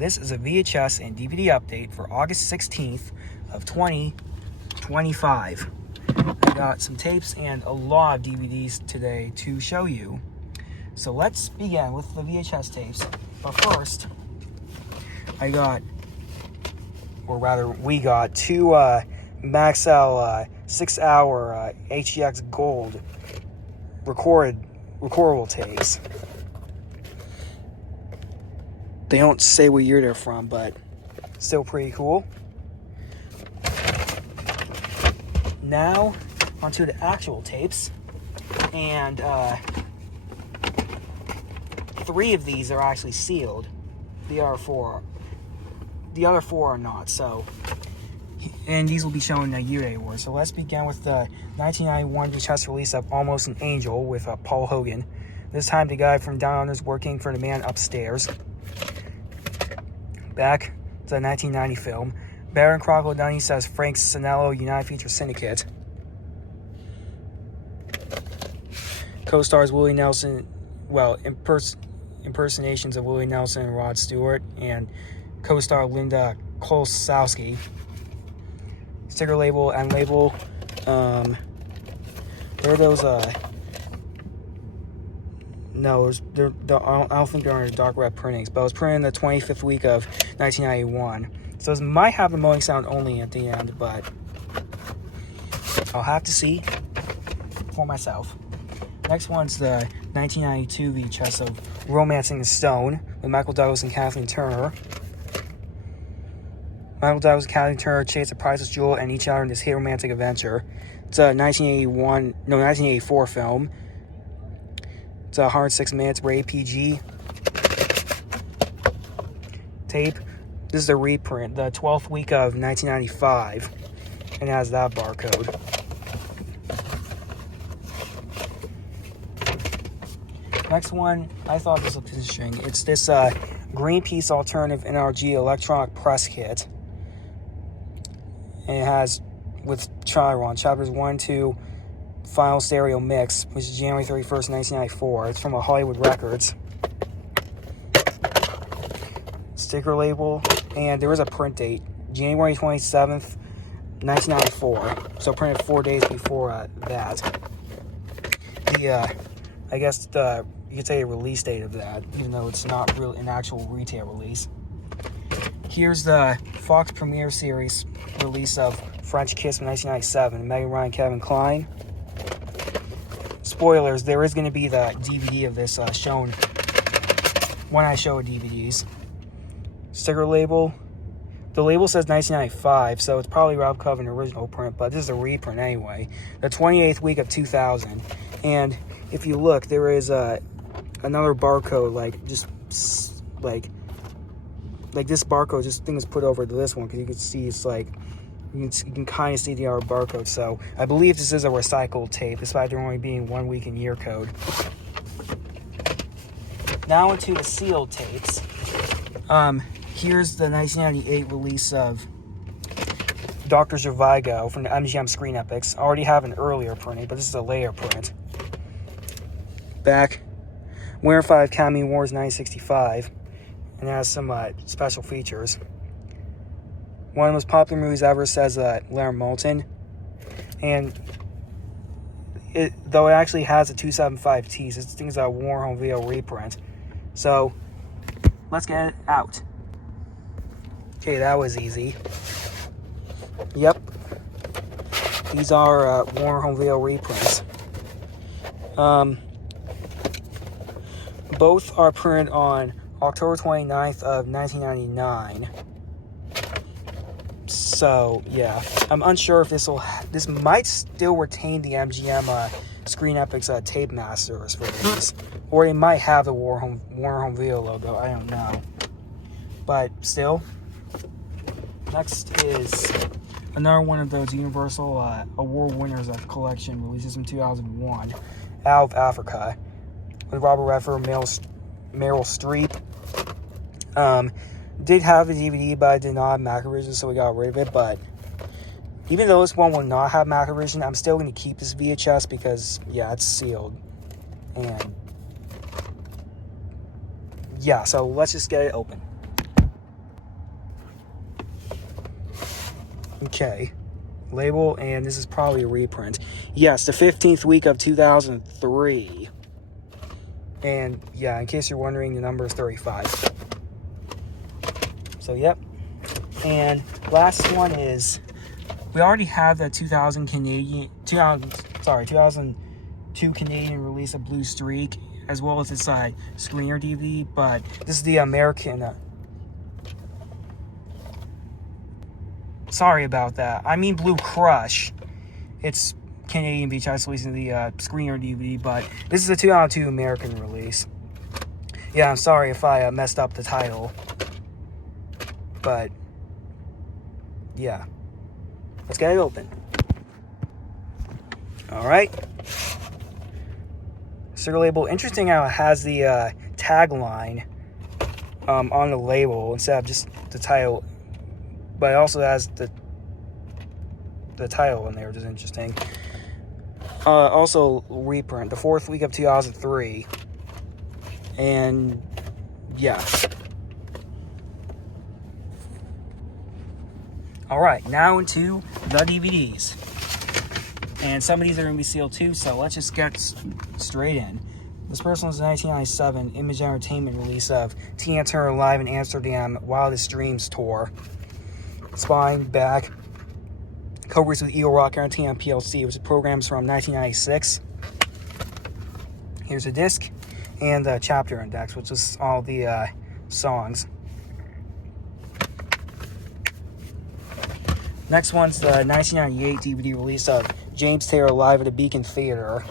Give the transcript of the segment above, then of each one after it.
This is a VHS and DVD update for August 16th of 2025. I got some tapes and a lot of DVDs today to show you. So let's begin with the VHS tapes. But first, we got two Maxell 6-hour HEX Gold recordable tapes. They don't say what year they're from, but still pretty cool. Now, onto the actual tapes. And 3 of these are actually sealed. The other 4 are not. So, and these will be shown the year they were. So let's begin with the 1991 VHS release of Almost an Angel with Paul Hogan. This time the guy from Down Under is working for the man upstairs. Back to the 1990 film. Baron Crocodile Dundee says Frank Sinello United Feature Syndicate. Co-stars Willie Nelson, impersonations of Willie Nelson and Rod Stewart, and co-star Linda Kolsowski. Sticker label and label. There are those. No, I don't think they're under dark red printings, but it was printed in the 25th week of 1991. So it might have the mowing sound only at the end, but I'll have to see for myself. Next one's the 1992 VHS of Romancing the Stone with Michael Douglas and Kathleen Turner. Michael Douglas and Kathleen Turner chase a priceless jewel and each other in this hit romantic adventure. It's a 1984 film. It's 106 minutes, rated PG. Tape. This is a reprint, the 12th week of 1995, and it has that barcode. Next one, I thought this looked interesting. It's this Greenpeace Alternative NRG electronic press kit. And it has, with Chiron, chapters 1 and 2, Final Stereo Mix, which is January 31st, 1994. It's from Hollywood Records. Sticker label, and there is a print date, January 27th, 1994. So printed 4 days before that. I guess you could say a release date of that, even though it's not really an actual retail release. Here's the Fox Premiere Series release of French Kiss from 1997, Megan Ryan, Kevin Kline. Spoilers, there is going to be the DVD of this shown when I show DVDs. Sticker label. The label says 1995, so it's probably Rob Coven original print, but this is a reprint anyway. The 28th week of 2000. And if you look, there is another barcode, like this barcode, this thing is put over to this one, because you can see it's like, you can kind of see the other barcode. So I believe this is a recycled tape, despite there only being 1 week in year code. Now into the sealed tapes. Here's the 1998 release of Dr. Zhivago from the MGM Screen Epics. I already have an earlier printing, but this is a later print. Back, Winter 5 Academy Awards 1965, and it has some special features. One of the most popular movies ever, says Leonard Maltin. And though it actually has a 275T, this thing is a Warner Home Video reprint. So, let's get it out. Okay, that was easy. Yep. These are Warner Home Video reprints. Both are printed on October 29th of 1999. So, yeah. I'm unsure if this might still retain the MGM Screen Epics tape masters for these. Or they might have the Warner Home Video logo. I don't know. But still. Next is another one of those Universal Award winners of collection, releases in 2001. Out of Africa. With Robert Redford, Meryl Streep. Did have the DVD, but I did not have Macrovision, so we got rid of it. But even though this one will not have Macrovision, I'm still going to keep this VHS because, yeah, it's sealed. And, yeah, so let's just get it open. Okay. Label, and this is probably a reprint. Yes, the 15th week of 2003. And yeah, in case you're wondering, the number is 35. So yep. And last one is, we already have the 2002 Canadian release of Blue Streak, as well as its screener DVD, but this is the American. Sorry about that. I mean Blue Crush. It's Canadian VHS releasing the screener DVD, but this is the 2002 American release. Yeah, I'm sorry if I messed up the title. But, yeah. Let's get it open. Alright. Sticker label. Interesting how it has the tagline on the label instead of just the title. But it also has the title in there, which is interesting. Also, reprint, the 4th week of 2003. And, yeah. Alright, now into the DVDs. And some of these are going to be sealed too, so let's just get straight in. This first one is the 1997 Image Entertainment release of Tina Turner Live in Amsterdam Wildest Dreams Tour. Spine, back. Covers with Eagle Rock Entertainment PLC, which is programs from 1996. Here's a disc and the chapter index, which is all the songs. Next one's the 1998 DVD release of James Taylor Live at the Beacon Theater.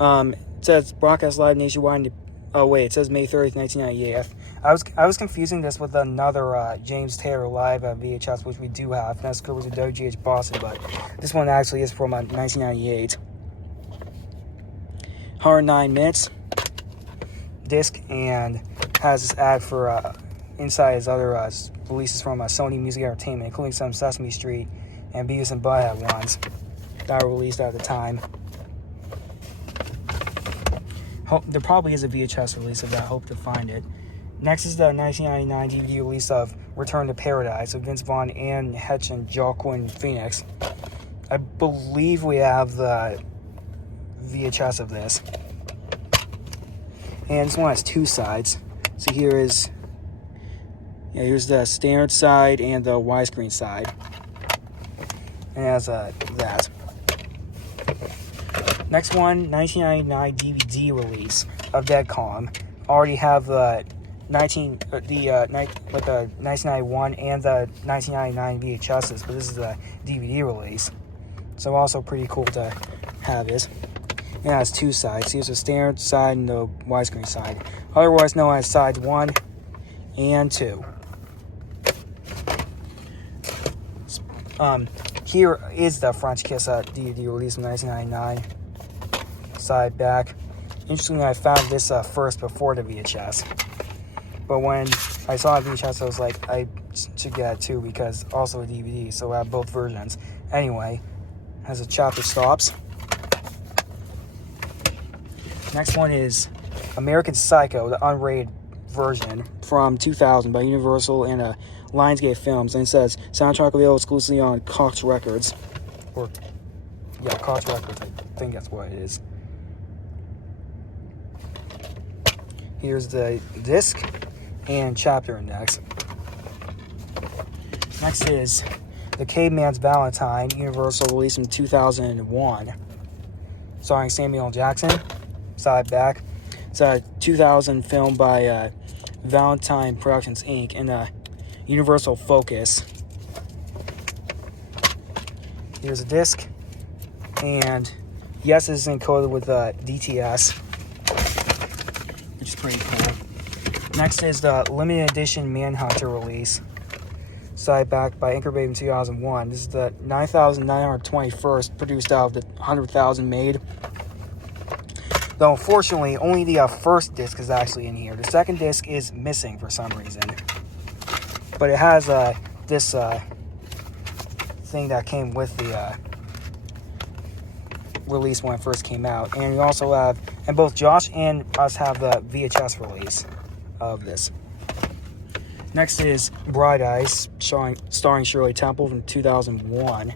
It says broadcast live nationwide. Oh wait, it says May 30th, 1998. I was confusing this with another James Taylor Live at VHS, which we do have. That's covers with WGH Boston, but this one actually is from 1998. 109 minutes disc, and has this ad for inside his other releases from Sony Music Entertainment, including some Sesame Street and Beavis and Butthead ones that were released at the time. There probably is a VHS release of that. Hope to find it. Next is the 1999 DVD release of Return to Paradise of Vince Vaughn, Anne Heche, and Joaquin Phoenix. I believe we have the VHS of this. And this one has two sides. So here's the standard side and the widescreen side. And it has that. Next one, 1999 DVD release of Dead Calm. Already have the 1991 and the 1999 VHSs, but this is the DVD release. So also pretty cool to have it. It has two sides. Here's the standard side and the widescreen side, otherwise known as sides 1 and 2. Here is the French Kiss DVD release in 1999. Side, back. Interestingly, I found this first before the VHS. But when I saw a VHS, I was like, I should get it too, because also a DVD, so I have both versions. Anyway, has a chapter stops. Next one is American Psycho, the unrated version from 2000 by Universal and Lionsgate Films, and it says soundtrack available exclusively on Cox Records. Or, yeah, Cox Records, I think that's what it is. Here's the disc and chapter index. Next is the Caveman's Valentine, Universal release in 2001, starring Samuel L. Jackson. Side, back. It's a 2000 film by Valentine Productions Inc. and Universal Focus. Here's a disc, and yes, this is encoded with DTS, which is pretty cool. Next is the limited edition Manhunter release, side back by Anchor Babe in 2001. This is the 9,921st produced out of the 100,000 made. Though unfortunately, only the first disc is actually in here. The second disc is missing for some reason. But it has this thing that came with the release when it first came out. And we also have, and both Josh and us have the VHS release of this. Next is Bright Eyes, starring Shirley Temple from 2001.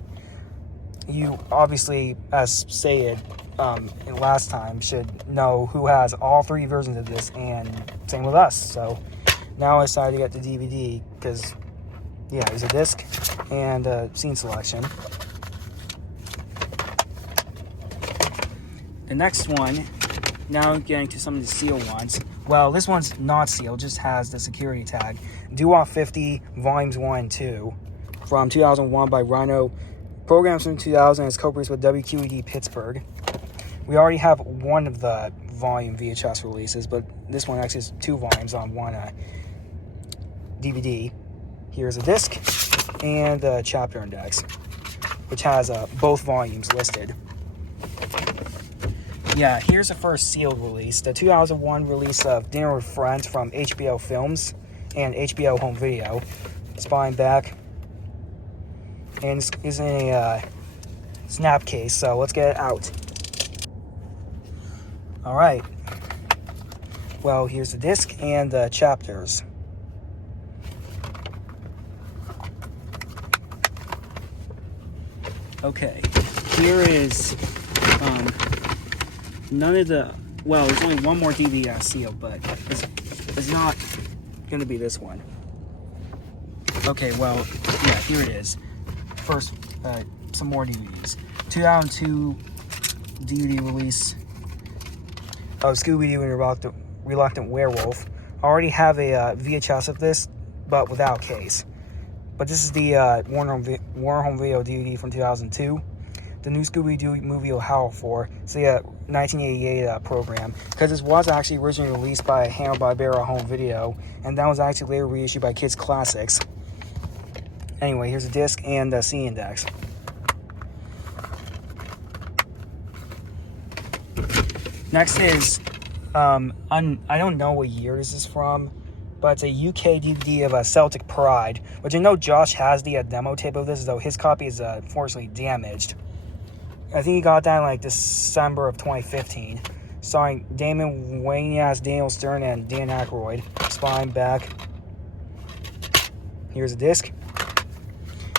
You obviously, as stated last time, should know who has all 3 versions of this, and same with us. So now I decided to get the DVD because, yeah, there's a disc and a scene selection. The next one, now getting to some of the sealed ones. Well, this one's not sealed, just has the security tag. Doo-Wop 50, Volumes 1 and 2, from 2001 by Rhino. Programs from 2000, is co-produced with WQED Pittsburgh. We already have one of the volume VHS releases, but this one actually has 2 volumes on one DVD. Here's a disc and a chapter index, which has both volumes listed. Yeah, here's the first sealed release, the 2001 release of Dinner with Friends from HBO Films and HBO Home Video. Spine back, and is in a snap case, so let's get it out. Alright, well, here's the disc and the chapters. Okay, here is none of the, well, there's only one more DVD that's sealed, but it's not going to be this one. Okay, well, yeah, here it is. First, some more DVDs. 2002 DVD release of Scooby-Doo and Reluctant Werewolf. I already have a VHS of this, but without case. But this is the Warner Home Video DVD from 2002. The new Scooby-Doo movie will howl for. It's the 1988 program, because this was actually originally released by Hanna-Barbera Home Video, and that was actually later reissued by Kids Classics. Anyway, here's a disc and a C index. Next is, I don't know what year this is from, but it's a UK DVD of Celtic Pride, which I know Josh has the demo tape of this, though his copy is unfortunately damaged. I think he got that in like December of 2015. Starring Damon Wayans, Daniel Stern, and Dan Aykroyd. Spine back. Here's a disc.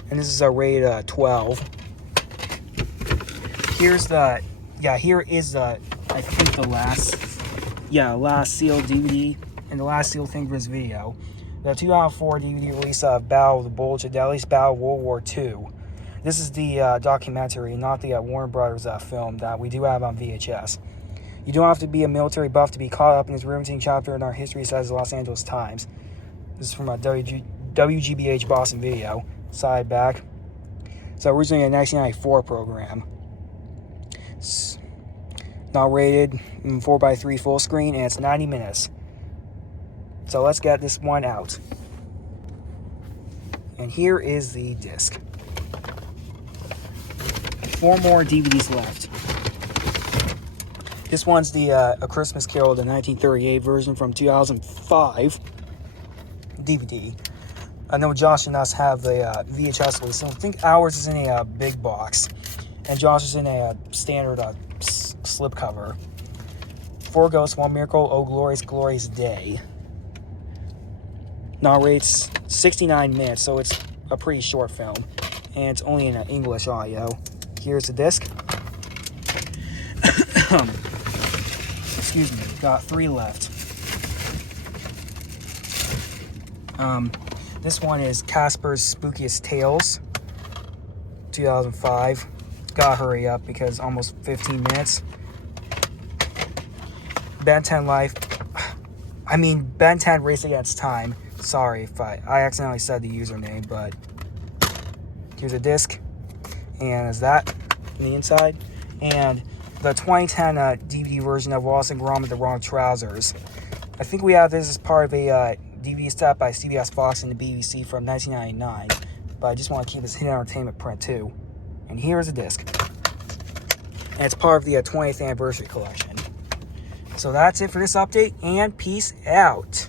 And this is a rated 12. Here's the, yeah, here is the, I think the last sealed DVD, and the last sealed thing for this video. The 2004 DVD release of Battle of the Bulge, the Deadliest Battle of World War II. This is the documentary, not the Warner Brothers film that we do have on VHS. You don't have to be a military buff to be caught up in this riveting chapter in our history, says the Los Angeles Times. This is from a WGBH Boston Video. Side back. So originally a 1994 program. It's not rated, 4:3 full screen, and it's 90 minutes. So let's get this one out. And here is the disc. 4 more DVDs left. This one's the A Christmas Carol, the 1938 version from 2005 DVD. I know Josh and us have the VHS release, so I think ours is in a big box, and Josh is in a standard slipcover. 4 Ghosts, 1 Miracle, Oh Glorious, Glorious Day. Now rates 69 minutes, so it's a pretty short film, and it's only in English audio. Here's the disc. Excuse me, got 3 left. This one is Casper's Spookiest Tales, 2005. Gotta hurry up because almost 15 minutes. Ben 10 Life. Ben 10 Race Against Time. Sorry if I accidentally said the username, but here's a disc. And is that on the inside? And the 2010 DVD version of Wallace and Gromit: The Wrong Trousers. I think we have this as part of a DVD set by CBS Fox and the BBC from 1999, but I just want to keep this hidden entertainment print too. And here's a disc, and it's part of the 20th anniversary collection. So that's it for this update, and peace out.